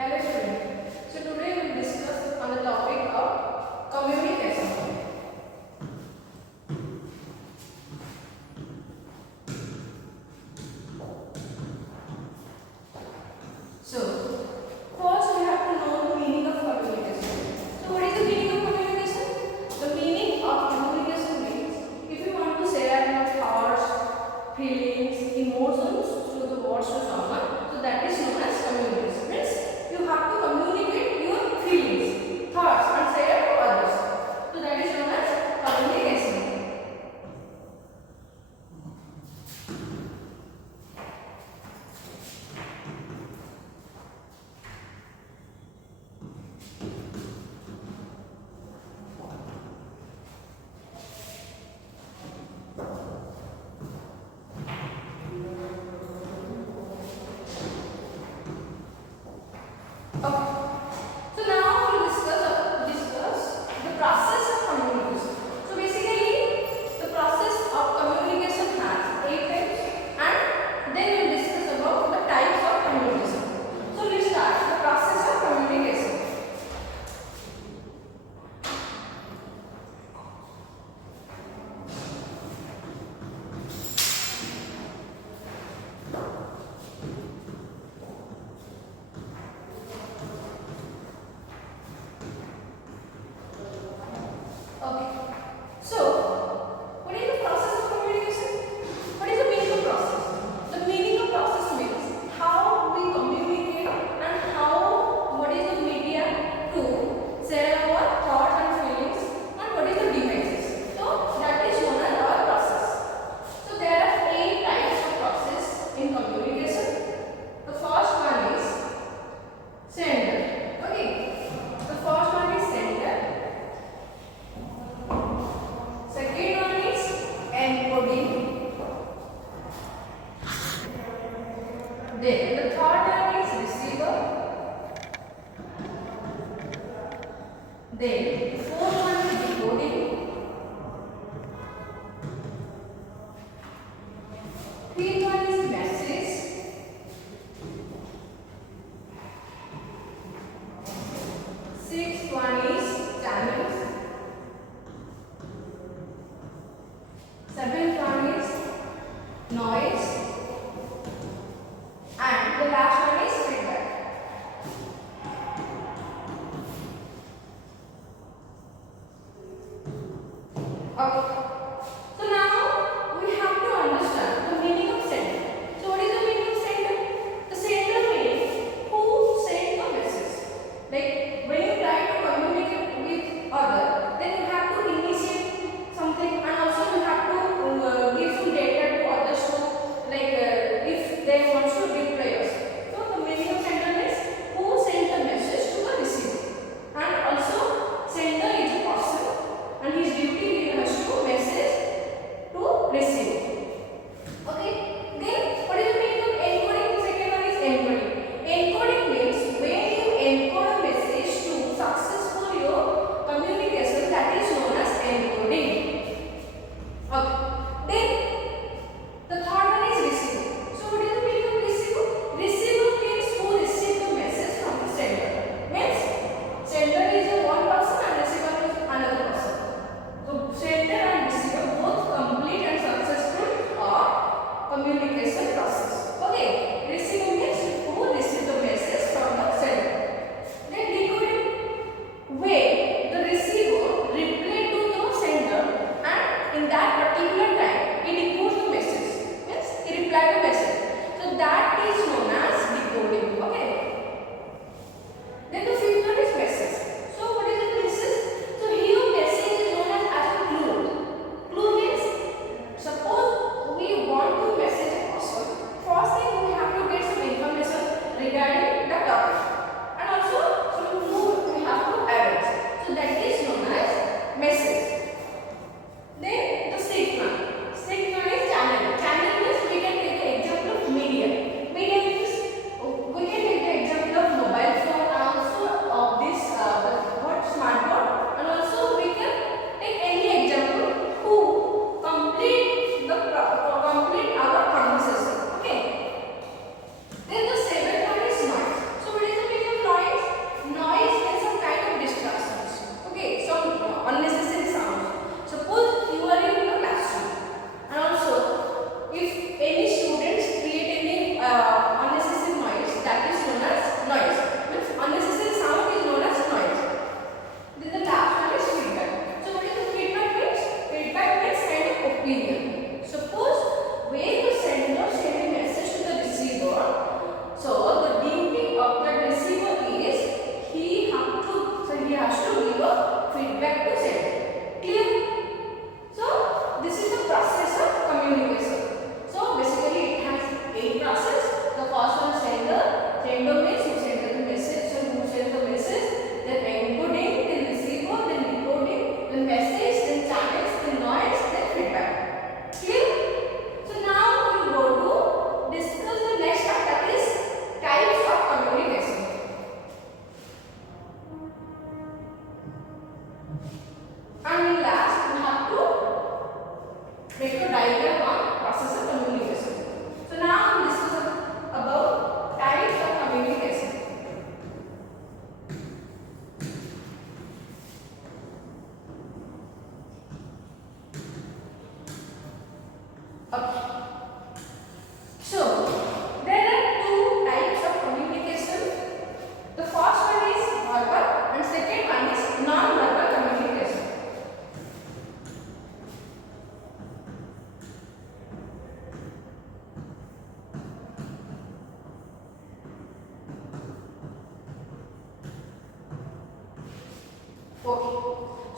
Hello students. So today we will discuss on the topic of communication. So first we have to know the meaning of communication. So what is the meaning of communication? The meaning of communication means if you want to share your thoughts, feelings, emotions through the words to someone, so that is known as communication. Means you have to communicate your feelings, thoughts and share to others. So that is known as communication. Okay. So now we will discuss the process of communication. So basically, the process of communication has 8 types, and then we will discuss about the types of communication. So let's start the process of communication. Okay. So, what is the process of communication? What is the meaning of process? The meaning of process means how we communicate and what is the media to share our thoughts and feelings, and what is the devices. So, that is known as our process. So, there are 8 types of process in communication. The first one is sender. Okay. The first one is sender. Second one is encoding. Then the third one is receiver. Then fourth one is decoding. Fifth one is message. Sixth one is channels. Seventh one is noise, and the last one is feedback.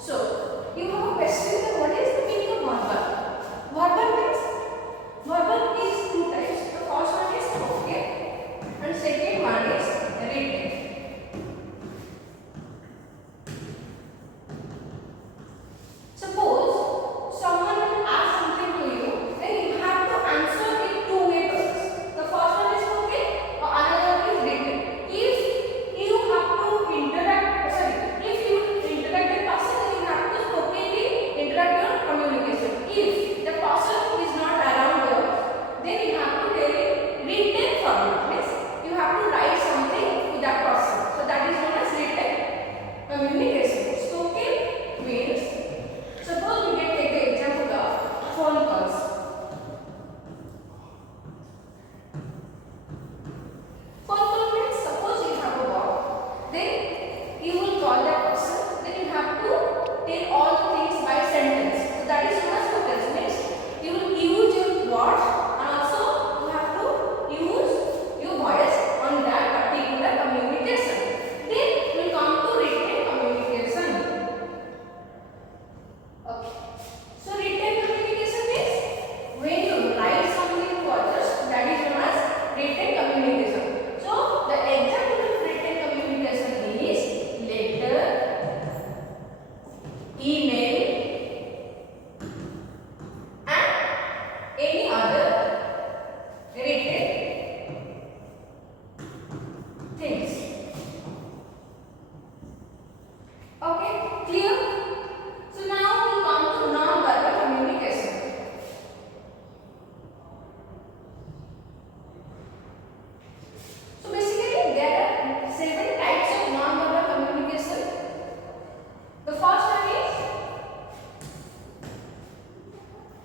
So you have a question that what is the meaning of verbal? Verbal is two types. The first one is spoken and second one is written. Suppose someone will ask something to you, then you have to answer in two ways. The first one is spoken or another one is written. If you have to interact, if you interact the person, then you have to spokenly interact your communication. If the person is not around you, then you have to tell it written format. Means you have to write something to that person. So that is known as written communication. Spoken means, suppose we can take the example of phone calls. Phone call means suppose you have a work, then you will call that person, then you have to tell all the things by sentence. So that is known as spoken. Means you will use your words and also you have to use your voice on that particular communication. Then we will come to written communication. Okay. So written communication means when you write something to others, that is known as written communication. So the example of written communication is letter, email, and any other written things. Okay, clear? So now we come to non-verbal communication. So basically there are 7 types of non-verbal communication. The first one is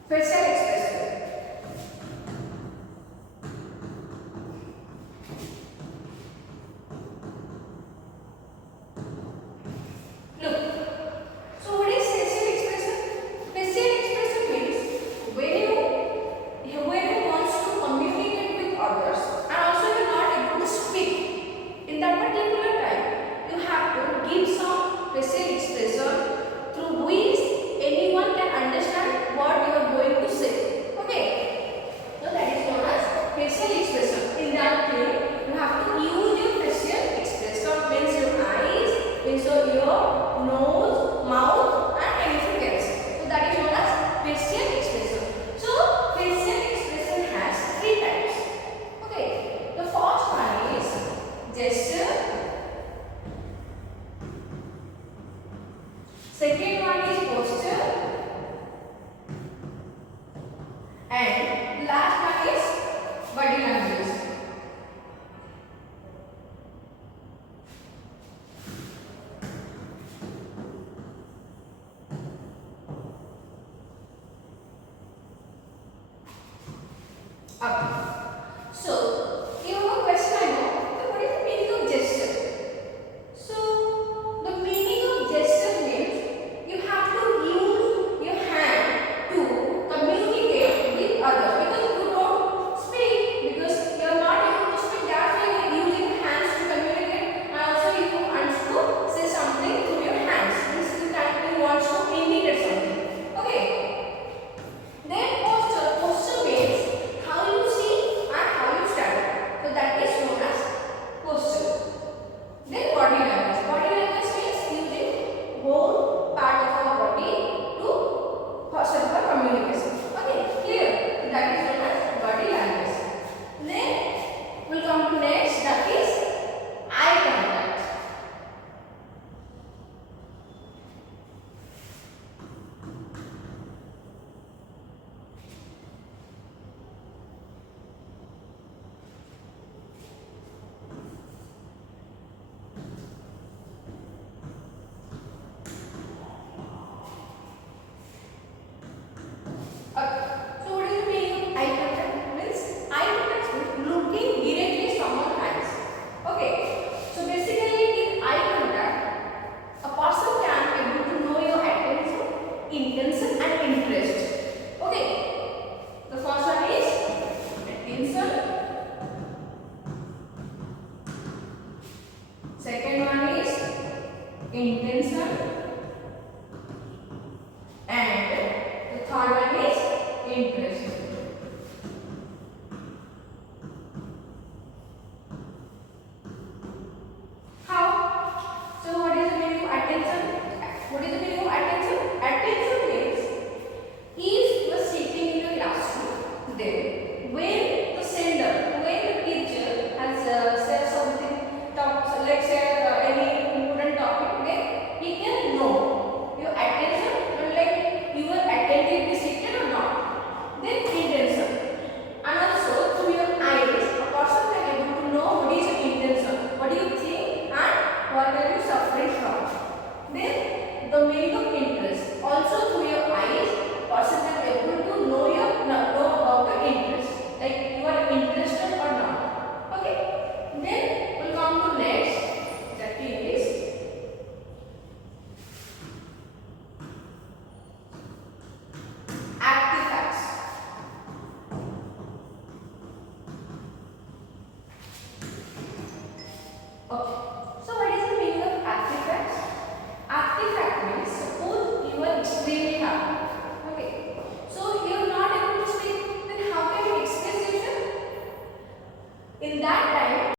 facial expression. Look. So what is facial expression? Facial expression means when you wants to communicate with others and also you are not able to speak. In that particular time, you have to give some facial expression through which anyone can understand what you are going to say. Okay. So that is known as facial expression. In that way, you have to use your facial expression. Means your eyes, means your nose, mouth, and anything else. So that is known as facial expression. So facial expression has 3 types. Okay. The first one is gesture. Second one is posture. And last one is body language. Okay. So, you have a question I know. So, what is the meaning of gesture? So, the meaning of gesture means you have to use your hand to communicate with others. Because you don't speak, because you are not able to speak, that's why you are using hands to communicate. And also you want to say something through your hands. Means you want to indicate something. Okay. Then posture. Posture means how you see and how you stand. So that is known as posture. Then body language. Body language means using whole part of our body to foster the communication. Okay, clear? So that is known as body language. Then we'll come to next, that is eye contact. So what is the meaning of eye contact? Means eye contact means looking directly someone's eyes. Okay. So basically in eye contact, a person can be able to know your attention, intention and interest. Okay. The first one is attention. Second one is intention.